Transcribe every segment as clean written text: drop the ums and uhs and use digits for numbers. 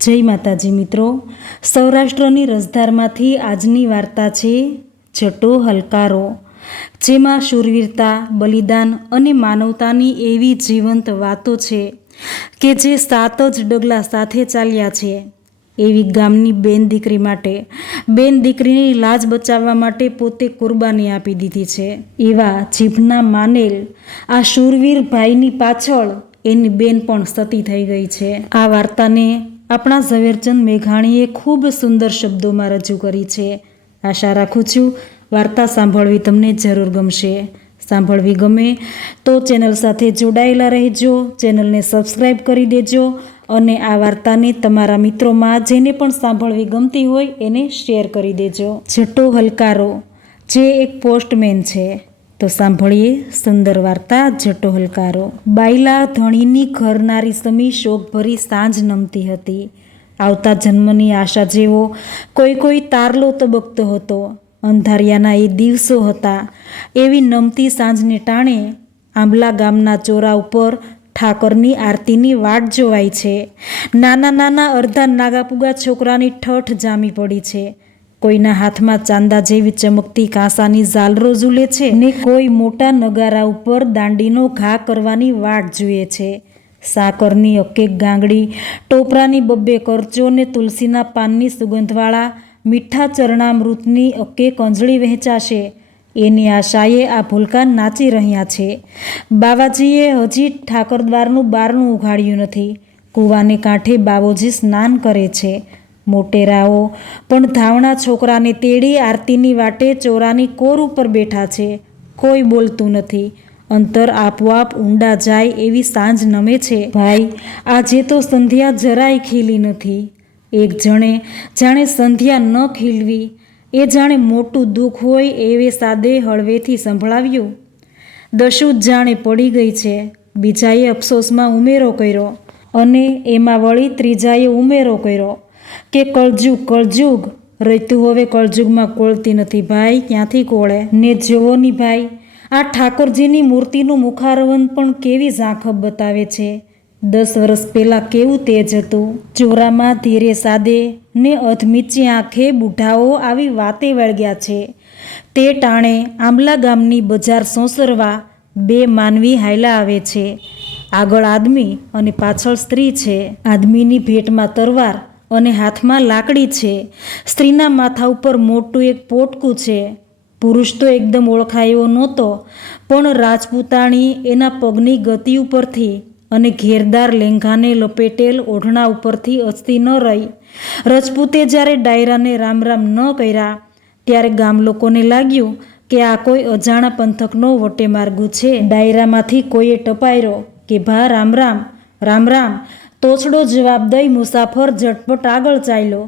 જય માતાજી મિત્રો, સૌરાષ્ટ્રની રસધારમાંથી આજની વાર્તા છે જટો હલકારો, જેમાં શૂરવીરતા, બલિદાન અને માનવતાની એવી જીવંત વાતો છે કે જે 7 જ ડગલા સાથે ચાલ્યા છે. એવી ગામની બેન દીકરી માટે, બેન દીકરીની લાજ બચાવવા માટે પોતે કુરબાની આપી દીધી છે. એવા જીભના માનેલ આ શૂરવીર ભાઈની પાછળ એની બેન પણ સતી થઈ ગઈ છે. આ વાર્તાને આપણા ઝવેરચંદ મેઘાણીએ ખૂબ સુંદર શબ્દોમાં રજૂ કરી છે. આશા રાખું છું વાર્તા સાંભળવી તમને જરૂર ગમશે. સાંભળવી ગમે તો ચેનલ સાથે જોડાયેલા રહેજો, ચેનલને સબસ્ક્રાઈબ કરી દેજો અને આ વાર્તાને તમારા મિત્રોમાં જેને પણ સાંભળવી ગમતી હોય એને શેર કરી દેજો. જટો હલકારો જે એક પોસ્ટમેન છે. તો સાંભળીએ સુંદર વાર્તા જટો હલકારો. બાયલા ધણીની ઘરનારી સમી શોકભરી સાંજ નમતી હતી. આવતા જન્મની આશા જેવો કોઈ તારલો તબકતો હતો. અંધારિયાના એ દિવસો હતા. એવી નમતી સાંજને ટાણે આંબલા ગામના ચોરા ઉપર ઠાકરની આરતીની વાટ જોવાય છે. નાના નાના અડધા નાગાપુગા છોકરાની ઠઠ જામી પડી છે. કોઈના હાથમાં ચાંદા જેવી ચમકતી કાંસાની ઝાલરો ઝૂલે છે ને કોઈ મોટા નગારા ઉપર દાંડીનો ઘા કરવાની વાટ જુએ છે. સાકરની અકેક ગાંગડી, ટોપરાની 2 કરચો ને તુલસીના પાનની સુગંધવાળા મીઠા ચરણામૃતની અકેક અંજળી વહેંચાશે એની આશાએ આ ભૂલકા નાચી રહ્યા છે. બાવાજીએ હજી ઠાકરદ્વારનું બારણું ઉઘાડ્યું નથી. કૂવાને કાંઠે બાવોજી સ્નાન કરે છે. મોટેરાઓ પણ ધાવણા છોકરાને તેડી આરતીની વાટે ચોરાની કોર ઉપર બેઠા છે. કોઈ બોલતું નથી. અંતર આપોઆપ ઊંડા જાય એવી સાંજ નમે છે. ભાઈ, આજે તો સંધ્યા જરાય ખીલી નથી. એક જણે જાણે સંધ્યા ન ખીલવી એ જાણે મોટું દુઃખ હોય એવે સાદે હળવેથી સંભળાવ્યું. દશું જ જાણે પડી ગઈ છે. બીજાએ અફસોસમાં ઉમેરો કર્યો અને એમાં વળી ત્રીજાએ ઉમેરો કર્યો કે કળજુગ રહેતું હવે કળજુગમાં કોળતી નથી ભાઈ, ક્યાંથી કોળે? ને જોવો ની ભાઈ, આ ઠાકોરજીની મૂર્તિનું મુખારવન પણ કેવી ઝાંખપ બતાવે છે. 10 વર્ષ પહેલાં કેવું તેજ હતું. ચોરામાં ધીરે સાદે ને અધમીચી આંખે બુઢાઓ આવી વાતે વળગ્યા છે. તે ટાણે આંબલા ગામની બજાર સોંસરવા 2 માનવી હાયલા આવે છે. આગળ આદમી અને પાછળ સ્ત્રી છે. આદમીની ભેટમાં તરવાર અને હાથમાં લાકડી છે. સ્ત્રીના માથા ઉપર મોટું એક પોટકું છે. પુરુષ તો એકદમ ઓળખાયો નહોતો, પણ રાજપૂતાણી એના પગની ગતિ ઉપરથી અને ઘેરદાર લેંઘાને લપેટેલ ઓઢણા ઉપરથી અચતી ન રહી. રજપૂતે જ્યારે ડાયરાને રામ રામ ન કર્યા ત્યારે ગામ લોકોને લાગ્યું કે આ કોઈ અજાણા પંથકનો વટે માર્ગુ છે. ડાયરામાંથી કોઈએ ટપાયરો કે ભા રામ રામ. રામ રામ તોછડો જવાબ દઈ મુસાફર ઝટપટ આગળ ચાલ્યો.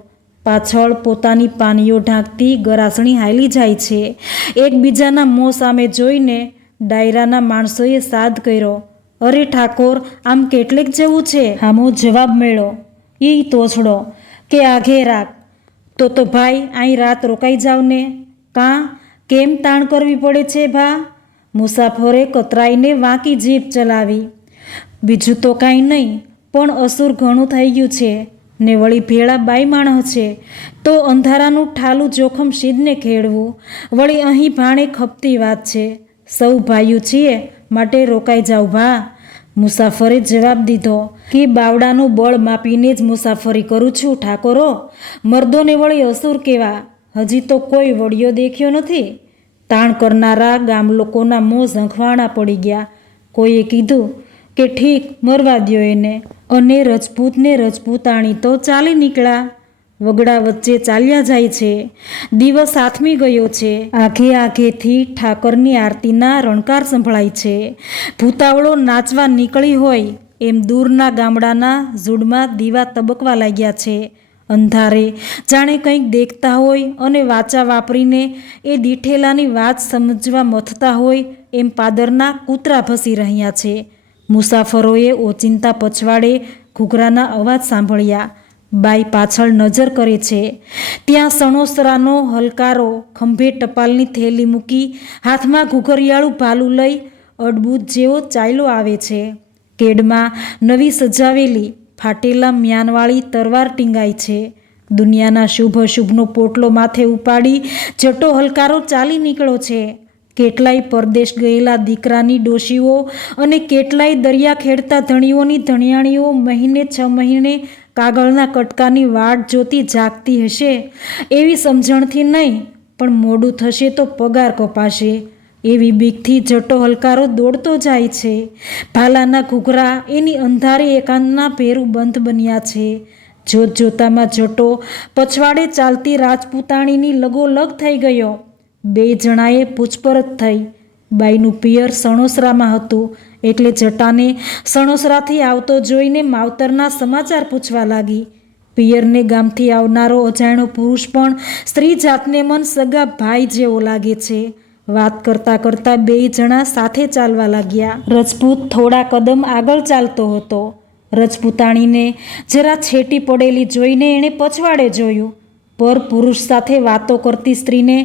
પાછળ પોતાની પાનીઓ ઢાંકતી ગરાસણી હાલી જાય છે. એકબીજાના મોં સામે જોઈને ડાયરાના માણસોએ સાદ કર્યો, અરે ઠાકોર, આમ કેટલેક જવું છે? હામો જવાબ મળ્યો, ઈ તોછડો કે આઘે રાખ. તો ભાઈ અહીં રાત રોકાઈ જાવ ને. કાં, કેમ તાણ કરવી પડે છે ભા? મુસાફરે કતરાઈને વાંકી જીભ ચલાવી. બીજું તો કાંઈ નહીં, પણ અસુર ઘણું થઈ ગયું છે ને વળી ભેળા બાઈ માણસ છે તો અંધારાનું ઠાલું જોખમ સીધને ખેડવું વળી અહીં ભાણે ખપતી વાત છે. સૌ ભાઈઓ છીએ માટે રોકાઈ જાવ ભા. મુસાફરે જવાબ દીધો કે બાવડાનું બળ માપીને જ મુસાફરી કરું છું ઠાકોરો. મર્દોને વળી અસુર કેવા? હજી તો કોઈ વડિયો દેખ્યો નથી. તાણ કરનારા ગામ લોકોના મોં ઝંખવાણા પડી ગયા. કોઈએ કીધું કે ઠીક, મરવા દ્યો એને. અને રજપૂતને રજપૂતાણી તો ચાલી નીકળ્યા. વગડા વચ્ચે ચાલ્યા જાય છે. દિવસ આથમી ગયો છે. આઘેથી ઠાકરની આરતીના રણકાર સંભળાય છે. ભૂતાવળો નાચવા નીકળી હોય એમ દૂરના ગામડાના ઝૂડમાં દીવા તબકવા લાગ્યા છે. અંધારે જાણે કંઈક દેખતા હોય અને વાચા વાપરીને એ દીઠેલાની વાત સમજવા મથતા હોય એમ પાદરના કૂતરા ભસી રહ્યા છે. મુસાફરોએ ઓચિંતા પછવાડે ઘૂઘરાના અવાજ સાંભળ્યા. બાઈ પાછળ નજર કરે છે. ત્યાં સણોસરાનો હલકારો ખંભે ટપાલની થેલી મૂકી હાથમાં ઘૂઘરિયાળું ભાલું લઈ અડબૂત જેવો ચાલ્યો આવે છે. કેડમાં નવી સજાવેલી ફાટેલા મ્યાનવાળી તરવાર ટીંગાઈ છે. દુનિયાના શુભ અશુભનો પોટલો માથે ઉપાડી જટો હલકારો ચાલી નીકળ્યો છે. કેટલાય પરદેશ ગયેલા દીકરાની ડોશીઓ અને કેટલાય દરિયા ખેડતા ધણીઓની ધણિયાણીઓ મહિને 6 મહિને કાગળના કટકાની વાટ જોતી જાગતી હશે. એવી સમજણથી નહીં, પણ મોડું થશે તો પગાર કપાશે એવી બીકથી જટો હલકારો દોડતો જાય છે. ભાલાના ઘૂઘરા એની અંધારી એકાંતના ભેરું બંધ બન્યા છે. જોત જોતામાં જટો પછવાડે ચાલતી રાજપૂતાણીની લગોલગ થઈ ગયો. 2 જણાએ પૂછપરછ થઈ. બાઈનું પિયર સણોસરામાં હતું, એટલે જટાને સણોસરાથી આવતો જોઈને માવતરના સમાચાર પૂછવા લાગી. પિયરને ગામથી આવનારો અજાણ્યો પુરુષ પણ સ્ત્રી જાતને મન સગા ભાઈ જેવો લાગે છે. વાત કરતાં કરતાં 2 જણા સાથે ચાલવા લાગ્યા. રજપૂત થોડા કદમ આગળ ચાલતો હતો. રજપૂતાણીને જરા છેટી પડેલી જોઈને એણે પછવાડે જોયું. પર પુરુષ સાથે વાતો કરતી સ્ત્રીને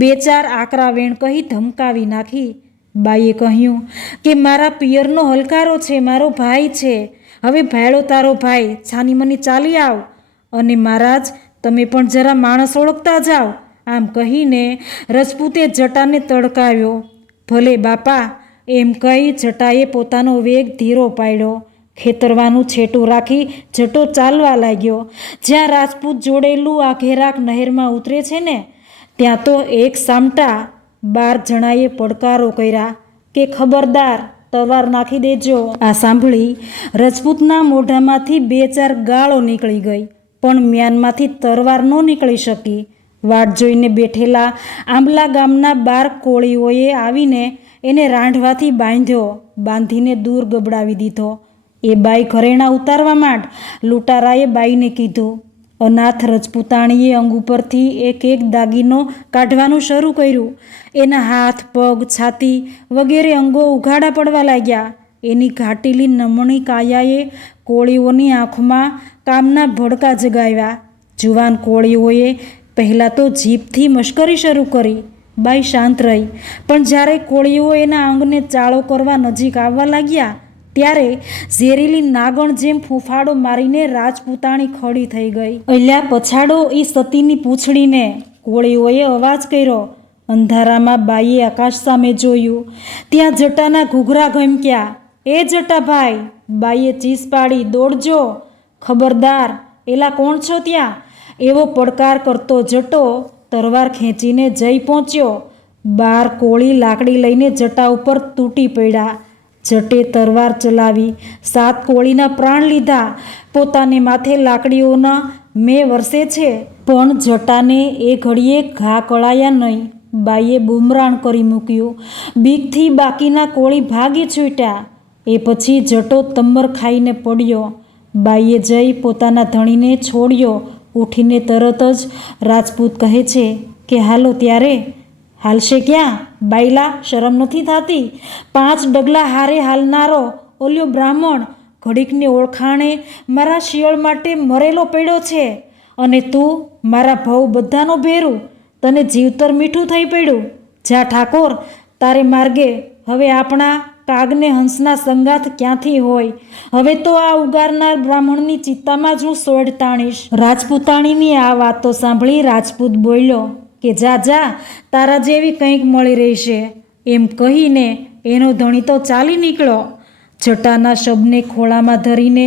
2-4 આકરા વેણ કહી ધમકાવી નાખી. બાઈએ કહ્યું કે મારા પિયરનો હલકારો છે, મારો ભાઈ છે. હવે ભાયડો તારો ભાઈ, છાની મની ચાલી આવ. અને મહારાજ, તમે પણ જરા માણસ ઓળખતા જાઓ. આમ કહીને રજપૂતે જટાને તડકાવ્યો. ભલે બાપા, એમ કહી જટાએ પોતાનો વેગ ધીરો પાડ્યો. ખેતરવાનું છેટું રાખી જટો ચાલવા લાગ્યો. જ્યાં રાજપૂત જોડેલું આ ઘેરાક નહેરમાં ઉતરે છે ને, ત્યાં તો એક સામટા 12 જણાએ પડકારો કર્યા કે ખબરદાર, તલવાર નાખી દેજો. આ સાંભળી રજપૂતના મોઢામાંથી 2-4 ગાળો નીકળી ગઈ, પણ મ્યાનમાંથી તલવાર ન નીકળી શકી. વાટ જોઈને બેઠેલા આંબલા ગામના 12 કોળીઓએ આવીને એને રાંઢવાથી બાંધીને દૂર ગબડાવી દીધો. એ બાઈ ઘરેણા ઉતારવા માંડ. લૂંટારાએ બાઈને કીધું. અનાથ રજપૂતાણીએ અંગ ઉપરથી એક દાગીનો કાઢવાનું શરૂ કર્યું. એના હાથ, પગ, છાતી વગેરે અંગો ઉઘાડા પડવા લાગ્યા. એની ઘાટીલી નમણી કાયાએ કોળીઓની આંખમાં કામના ભડકા જગાવ્યા. જુવાન કોળીઓએ પહેલાં તો જીભથી મશ્કરી શરૂ કરી. બાઈ શાંત રહી, પણ જ્યારે કોળીઓ એના અંગને ચાળો કરવા નજીક આવવા લાગ્યા, ત્યારે ઝેરીલી નાગણ જેમ ફૂંફાડો મારીને રાજપૂતાણી ખડી થઈ ગઈ. અલ્યા પછાડો એ સતીની પૂંછડીને, કોળીઓએ અવાજ કર્યો. અંધારામાં બાઈએ આકાશ સામે જોયું. ત્યાં જટાના ઘૂઘરા ઘમક્યા. એ જટાભાઈ, બાઈએ ચીસ પાડી, દોડજો. ખબરદાર, એલા કોણ છો ત્યાં? એવો પડકાર કરતો જટો તરવાર ખેંચીને જઈ પહોંચ્યો. 12 કોળી લાકડી લઈને જટા ઉપર તૂટી પડ્યા. જટે તરવાર ચલાવી 7 કોળીના પ્રાણ લીધા. પોતાને માથે લાકડીઓના મેં વરસે છે, પણ જટાને એ ઘડીએ ઘા કળાયા નહીં. બાઈએ બુમરાણ કરી મૂક્યું. બીકથી બાકીના કોળી ભાગી છૂટ્યા. એ પછી જટો તંબર ખાઈને પડ્યો. બાઈએ જઈ પોતાના ધણીને છોડ્યો. ઉઠીને તરત જ રાજપૂત કહે છે કે હાલો ત્યારે. હાલશે ક્યાં? બાયલા, શરમ નથી થતી? 5 ડગલા હારે હાલનારો ઓલ્યો બ્રાહ્મણ ઘડીકની ઓળખાણે મારા શિયળ માટે મરેલો પડ્યો છે, અને તું મારા ભવ બધાનો ભેરું, તને જીવતર મીઠું થઈ પડ્યું. જા ઠાકોર, તારે માર્ગે. હવે આપણા કાગને હંસના સંગાથ ક્યાંથી હોય? હવે તો આ ઉગારનાર બ્રાહ્મણની ચિત્તામાં જ હું સોડ તાણીશ. રાજપૂતાણીની આ વાતો સાંભળી રાજપૂત બોલ્યો કે જા જા, તારા જેવી કંઈક મળી રહેશે. એમ કહીને એનો ધણી તો ચાલી નીકળ્યો. જટાના શબને ખોળામાં ધરીને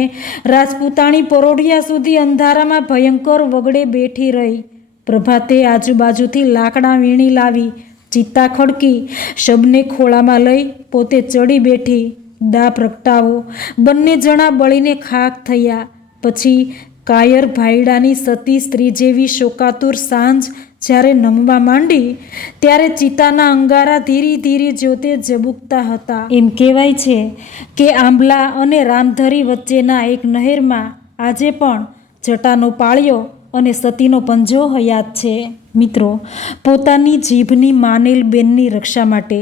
રાજપૂતાણી પરોઢિયા સુધી અંધારામાં ભયંકર વગડે બેઠી રહી. પ્રભાતે આજુબાજુથી લાકડા વીણી લાવી. ચિત્તા ખડકી. શબને ખોળામાં લઈ પોતે ચડી બેઠી. દા પ્રગટાવો. બંને જણા બળીને ખાખ થયા. પછી કાયર ભાઈડાની સતી સ્ત્રી જેવી શોકાતુર સાંજ જ્યારે નમવા માંડી, ત્યારે ચિતાના અંગારા ધીરે ધીરે જ્યોતે ઝબૂકતા હતા. એમ કહેવાય છે કે આંબલા અને રામધરી વચ્ચેના એક નહેરમાં આજે પણ જટાનો પાળ્યો અને સતીનો પંજો હયાત છે. મિત્રો, પોતાની જીભની માનેલ બેનની રક્ષા માટે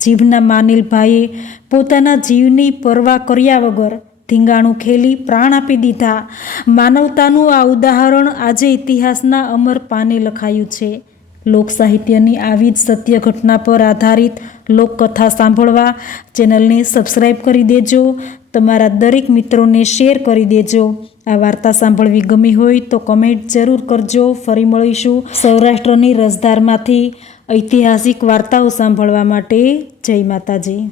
જીભના માનેલ ભાઈએ પોતાના જીવની પરવા કર્યા વગર ધીંગાણું ખેલી પ્રાણ આપી દીધા. માનવતાનું આ ઉદાહરણ આજે ઇતિહાસના અમર પાને લખાયું છે. લોકસાહિત્યની આવી જ સત્ય ઘટના પર આધારિત લોકકથા સાંભળવા ચેનલને સબસ્ક્રાઈબ કરી દેજો. તમારા દરેક મિત્રોને શેર કરી દેજો. આ વાર્તા સાંભળવી ગમી હોય તો કમેન્ટ જરૂર કરજો. ફરી મળીશું સૌરાષ્ટ્રની રસધારમાંથી ઐતિહાસિક વાર્તાઓ સાંભળવા માટે. જય માતાજી.